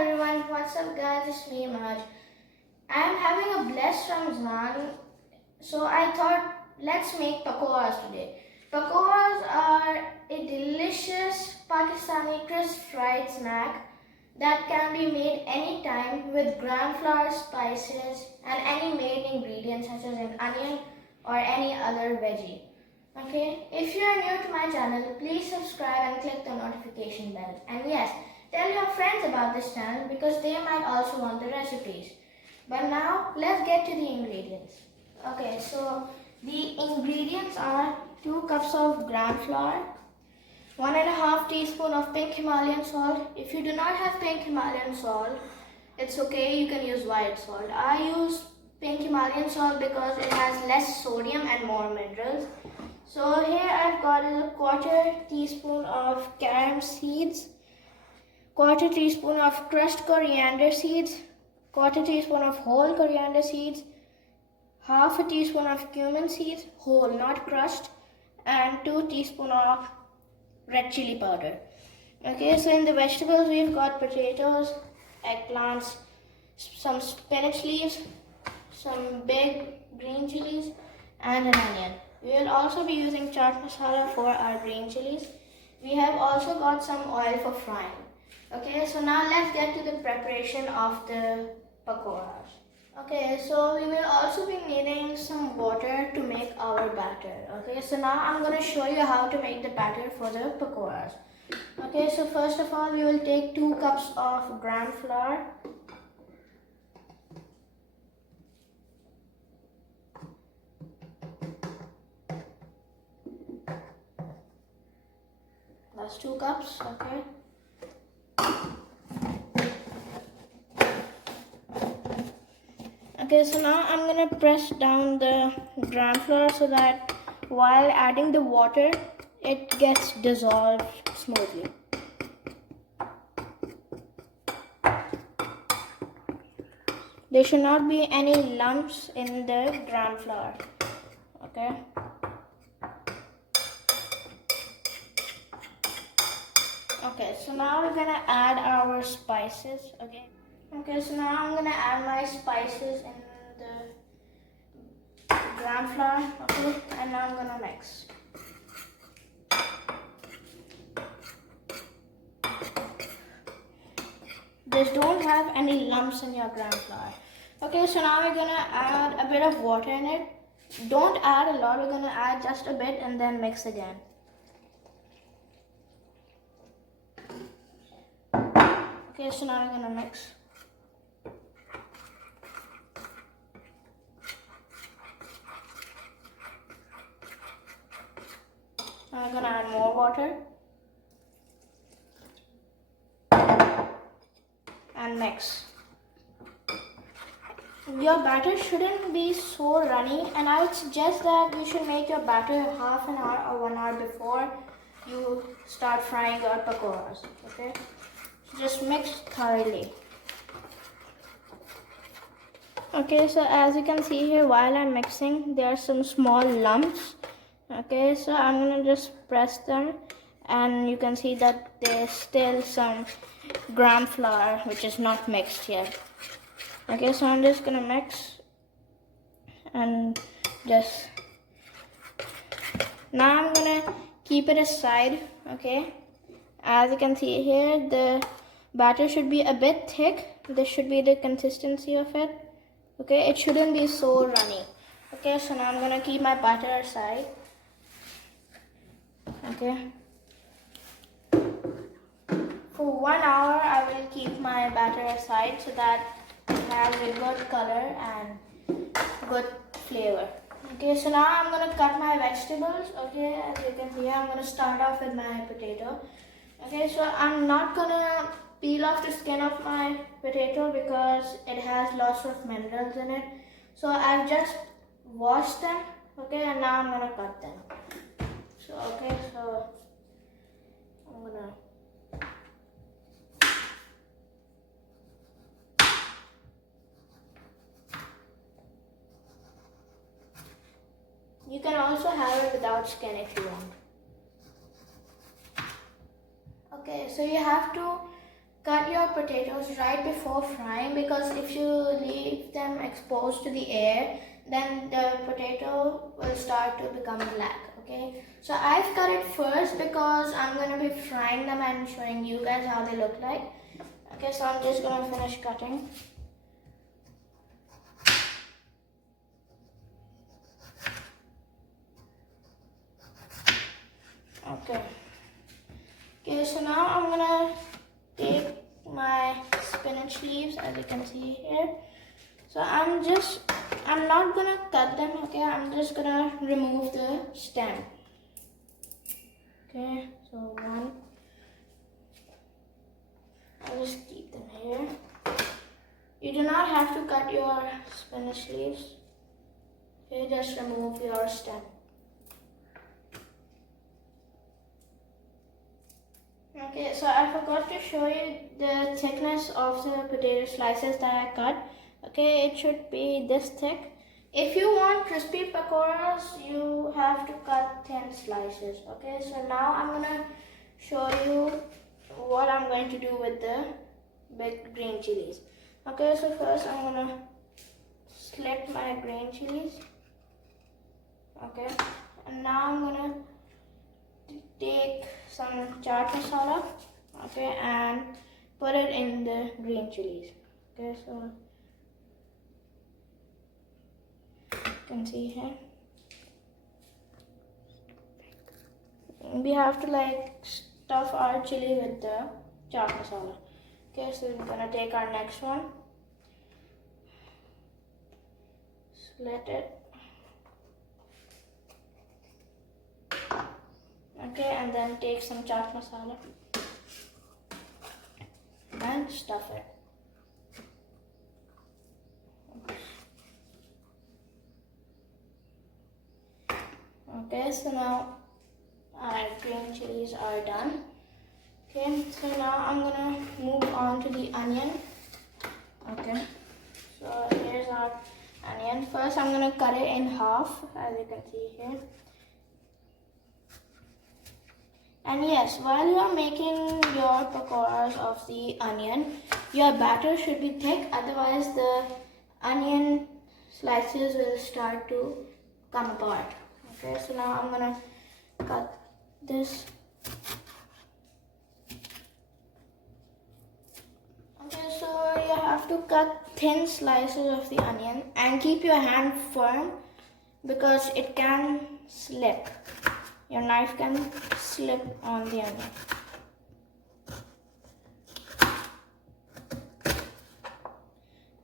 everyone, what's up guys, it's me MAJ. I am having a blessed Ramzan, so I thought let's make pakoras today. Pakoras are a delicious Pakistani crisp fried snack that can be made anytime with gram flour, spices and any main ingredients such as an onion or any other veggie. Okay, if you are new to my channel, please subscribe and click the notification bell. And yes, tell your friends about this channel because they might also want the recipes. But now, let's get to the ingredients. Okay, so the ingredients are 2 cups of gram flour, 1.5 teaspoon of pink Himalayan salt. If you do not have pink Himalayan salt, it's okay, you can use white salt. I use pink Himalayan salt because it has less sodium and more minerals. So here I've got is a 1/4 teaspoon of carom seeds, 1/4 teaspoon of crushed coriander seeds, 1/4 teaspoon of whole coriander seeds, 1/2 teaspoon of cumin seeds, whole not crushed, and 2 teaspoon of red chili powder. Okay, so in the vegetables we've got potatoes, eggplants, some spinach leaves, some big green chilies, and an onion. We will also be using chaat masala for our green chilies. We have also got some oil for frying. Okay, so now let's get to the preparation of the pakoras. Okay, so we will also be needing some water to make our batter. Okay, so now I'm going to show you how to make the batter for the pakoras. Okay, so first of all, we will take 2 cups of gram flour. That's 2 cups, okay. Okay, so now I'm gonna press down the gram flour so that while adding the water, it gets dissolved smoothly. There should not be any lumps in the gram flour, okay. Okay, so now we're gonna add our spices again. Okay, so now I'm gonna add my spices in the gram flour, okay, and now I'm gonna mix. Just don't have any lumps in your gram flour. Okay, so now we're gonna add a bit of water in it. Don't add a lot, we're gonna add just a bit and then mix again. Okay, so now we're gonna mix. Now we're gonna add more water and mix. Your batter shouldn't be so runny, and I would suggest that you should make your batter half an hour or 1 hour before you start frying your pakoras. Okay, so just mix thoroughly. Okay, so as you can see here, while I'm mixing, there are some small lumps. Okay, so I'm gonna just press them, and you can see that there's still some gram flour which is not mixed yet. Okay, so I'm just gonna mix and just now I'm gonna keep it aside. Okay, as you can see here, the batter should be a bit thick. This should be the consistency of it. Okay, it shouldn't be so runny. Okay, so now I'm gonna keep my batter aside. Okay, for 1 hour I will keep my batter aside so that it has a good color and good flavor. Okay, so now I'm gonna cut my vegetables. Okay, as you can see, I'm gonna start off with my potato. Okay, so I'm not gonna peel off the skin of my potato because it has lots of minerals in it. So I've just washed them. Okay, and now I'm gonna cut them. So okay, so I'm gonna you can also have it without skin if you want. Okay, so you have to cut your potatoes right before frying, because if you leave them exposed to the air, then the potato will start to become black. Okay, so I've cut it first because I'm going to be frying them and showing you guys how they look like. Okay, so I'm just going to finish cutting. Okay, so now I'm gonna take my spinach leaves, as you can see here. So I'm not gonna cut them, okay? I'm just gonna remove the stem. Okay, so one. I'll just keep them here. You do not have to cut your spinach leaves. Okay, just remove your stem. Okay, so I forgot to show you the thickness of the potato slices that I cut. Okay, it should be this thick. If you want crispy pakoras, you have to cut thin slices. Okay, so now I'm gonna show you what I'm going to do with the big green chilies. Okay, so first I'm gonna slit my green chilies. Okay, and now I'm gonna take some chaat masala, okay, and put it in the green chilies. Okay, so you can see here. We have to like stuff our chili with the chaat masala. Okay, so we're gonna take our next one, slit it. Okay, and then take some chaat masala and stuff it. Okay, so now our green chilies are done. Okay, so now I'm gonna move on to the onion. Okay, so here's our onion. First I'm gonna cut it in half, as you can see here. And yes, while you are making your pakoras of the onion, your batter should be thick, otherwise the onion slices will start to come apart. Okay, so now I'm gonna cut this. Okay, so you have to cut thin slices of the onion and keep your hand firm because it can slip. Your knife can slip on the onion.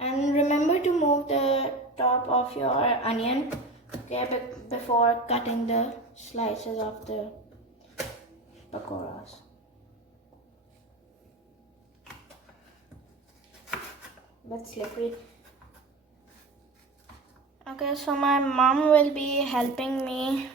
And remember to move the top of your onion, okay, before cutting the slices of the pakoras. But slippery. Okay, so my mom will be helping me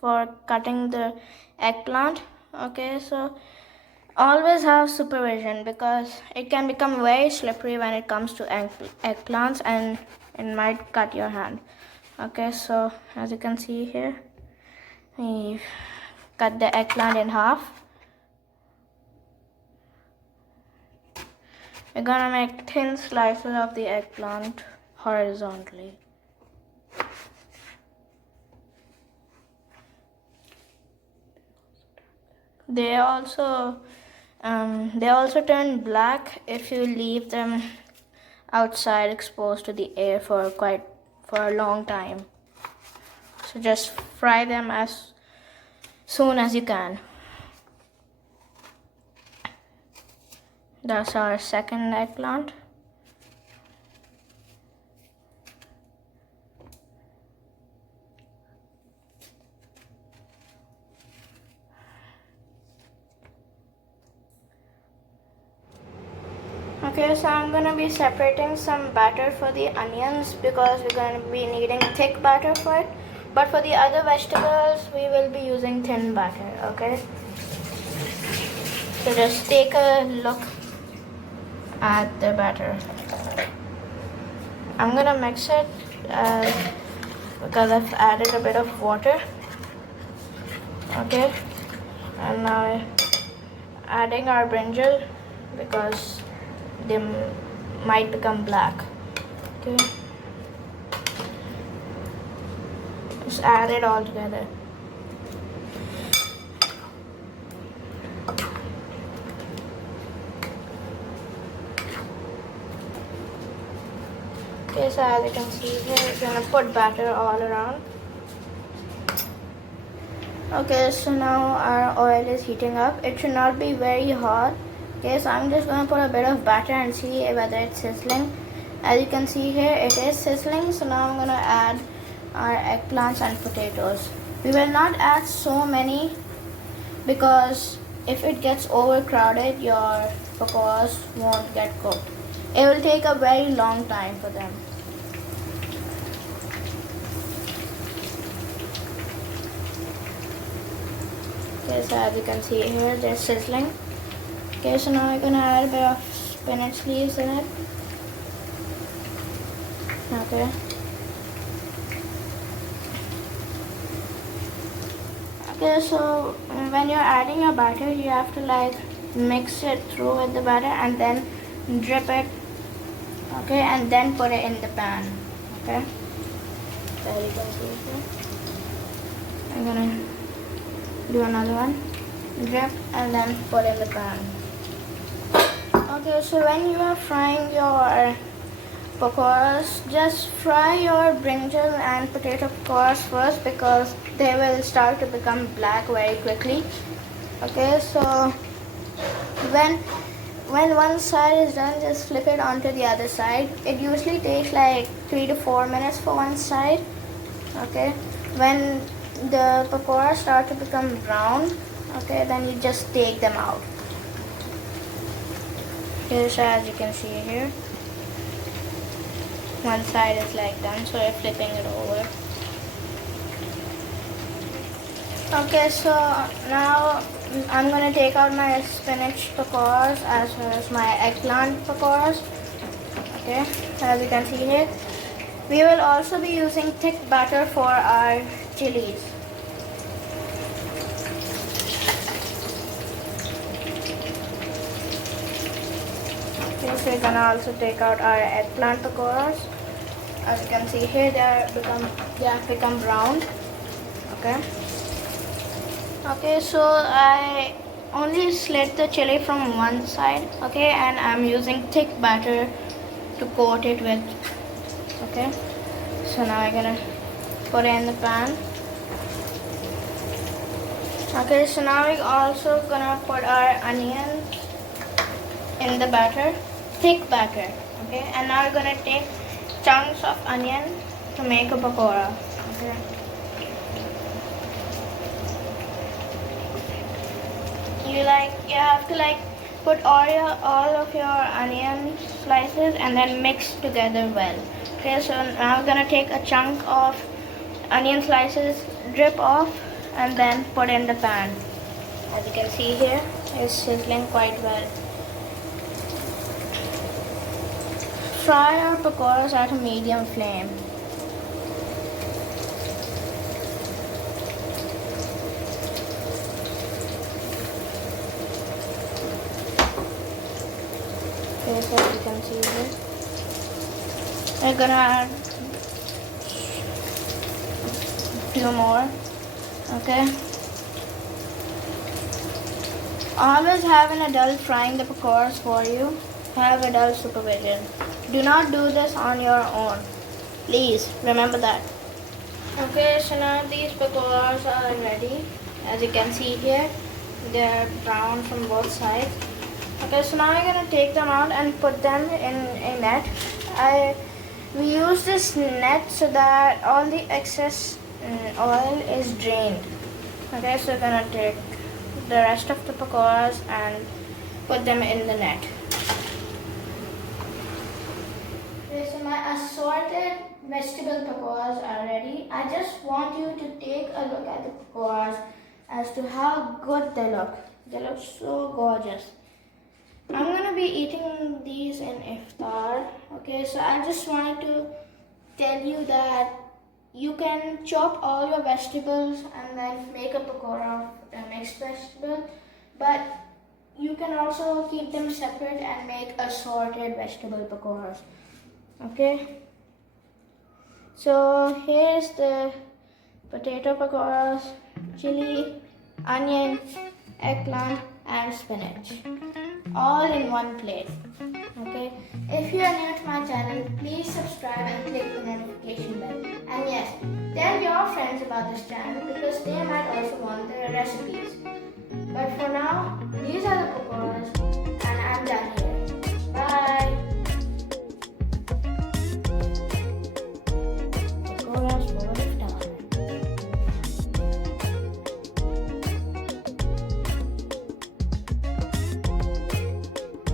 for cutting the eggplant. Okay, so always have supervision because it can become very slippery when it comes to eggplants and it might cut your hand. Okay, so as you can see here, we cut the eggplant in half. We're gonna make thin slices of the eggplant horizontally. They also turn black if you leave them outside exposed to the air for a long time. So just fry them as soon as you can. That's our second eggplant. Okay, so I'm going to be separating some batter for the onions because we're going to be needing thick batter for it. But for the other vegetables, we will be using thin batter, okay? So just take a look at the batter. I'm going to mix it because I've added a bit of water. Okay, and now adding our brinjal. because they might become black. Okay, just add it all together. Okay, so as you can see here, we're gonna put batter all around. Okay, so now our oil is heating up. It should not be very hot. Okay, so I'm just gonna put a bit of batter and see whether it's sizzling. As you can see here, it is sizzling. So now I'm gonna add our eggplants and potatoes. We will not add so many because if it gets overcrowded, your pakoras won't get cooked. It will take a very long time for them. Okay, so as you can see here, they're sizzling. Okay, so now we're gonna add a bit of spinach leaves in it. Okay. Okay, so when you're adding your batter, you have to like mix it through with the batter and then drip it. Okay, and then put it in the pan. Okay. So you can see here. I'm gonna do another one. Drip and then put in the pan. Okay, so when you are frying your pakoras, just fry your brinjal and potato pakoras first because they will start to become black very quickly. Okay, so when one side is done, just flip it onto the other side. It usually takes like 3 to 4 minutes for one side. Okay, when the pakoras start to become brown, okay, then you just take them out. Okay, so as you can see here, one side is like done, so we're flipping it over. Okay, so now I'm gonna take out my spinach pakoras as well as my eggplant pakoras. Okay, as you can see here, we will also be using thick batter for our chilies. Okay, so we're gonna also take out our eggplant pakoras. As you can see here, they have become brown. Okay. Okay, so I only slit the chili from one side. Okay, and I'm using thick batter to coat it with. Okay. So now I'm gonna put it in the pan. Okay, so now we're also gonna put our onions in the batter, thick batter. Okay, and now we're gonna take chunks of onion to make a pakora. Okay. You have to put all of your onion slices and then mix together well. Okay, so now we're gonna take a chunk of onion slices, drip off, and then put in the pan. As you can see here, it's sizzling quite well. Fry our pakoras at a medium flame. Okay, so as you can see here, we're gonna add a few more. Okay. Always have an adult frying the pakoras for you. Have adult supervision. Do not do this on your own. Please remember that. Okay, so now these pakoras are ready. As you can see here, they're brown from both sides. Okay, so now I'm gonna take them out and put them in a net. We use this net so that all the excess oil is drained. Okay, so we're gonna take the rest of the pakoras and put them in the net. Okay, so my assorted vegetable pakoras are ready. I just want you to take a look at the pakoras as to how good they look. They look so gorgeous. I'm gonna be eating these in iftar. Okay, so I just wanted to tell you that you can chop all your vegetables and then make a pakora of a mixed vegetable, but you can also keep them separate and make assorted vegetable pakoras. Okay. So here's the potato pakoras, chili, onion, eggplant and spinach, all in one plate. Okay. If you are new to my channel, please subscribe and click the notification bell. And yes, tell your friends about this channel because they might also want the recipes. But for now, these are the pakoras and I'm done here.